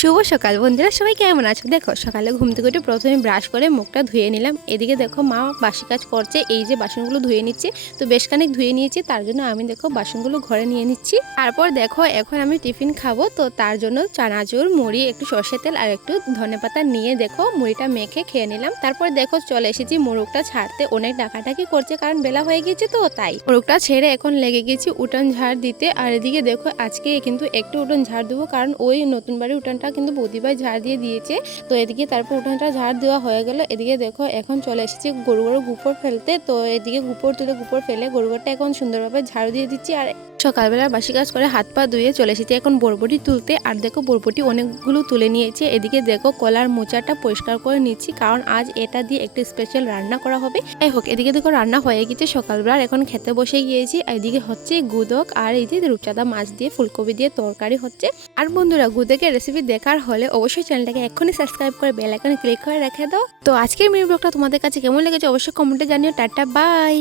শুভ সকাল বন্ধুরা, সবাই কেমন আছো? দেখো সকালে ঘুম থেকে উঠে প্রথমে ব্রাশ করে মুখটা ধুয়ে নিলাম। এদিকে দেখো মা বাসি কাজ করছে, এই যে বাসনগুলো ধুয়ে নিচ্ছে। তো বেশ খানিক ধুয়ে নিয়েছি, তার জন্য আমি দেখো বাসনগুলো ঘরে নিয়ে নিচ্ছি। তারপর দেখো এখন আমি টিফিন খাবো, তো তার জন্য চানাচুর, মুড়ি, একটু সর্ষে তেল আর একটু ধনেপাতা নিয়ে দেখো মুড়িটা মেখে খেয়ে নিলাম। তারপর দেখো চলে এসেছি মোরগটা ছাড়তে, অনেক ডাকাডাকি করছে কারণ বেলা হয়ে গেছে, তো তাই মোরগটা ছেড়ে এখন লেগে গেছি উঠান ঝাড় দিতে। আর এদিকে দেখো আজকে কিন্তু একটু উঠান ঝাড় দেবো, কারণ ওই নতুন বাড়ি উঠানটা কিন্তু বৌদিভাই ঝাড় দিয়ে দিয়েছে। তো এদিকে তারপর উঠানটা ঝাড় দেওয়া হয়ে গেল। এদিকে দেখো এখন চলে এসেছি গরু গোবর ফেলতে। তো এদিকে গোবর ফেলে গরুটা এখন সুন্দরভাবে ঝাড়ু দিয়ে দিচ্ছি। আর সকালবেলা বাসি কাজ করে হাত পা ধুয়ে চলে এসেছি এখন বরবটি তুলতে। আর দেখো বরবটি অনেকগুলো তুলে নিয়েছে। এদিকে দেখো কলার মোচাটা পরিষ্কার করে নিচ্ছি, কারণ আজ এটা দিয়ে একটু স্পেশাল রান্না করা হবে। এই হোক, এদিকে দেখো রান্না হয়ে গেছে সকালবেলার, এখন খেতে বসে গিয়েছি। এদিকে হচ্ছে গুদক আর এই যে রূপচাঁদা মাছ দিয়ে ফুলকপি দিয়ে তরকারি হচ্ছে। আর বন্ধুরা, গুদকের রেসিপি দেখার হলে অবশ্যই চ্যানেলটাকে এখনই সাবস্ক্রাইব করে বেল আইকনে ক্লিক করে রেখে দাও। তো আজকের মিনি ব্লগটা তোমাদের কাছে কেমন লেগেছে অবশ্যই কমেন্টে জানিও। Tata, by.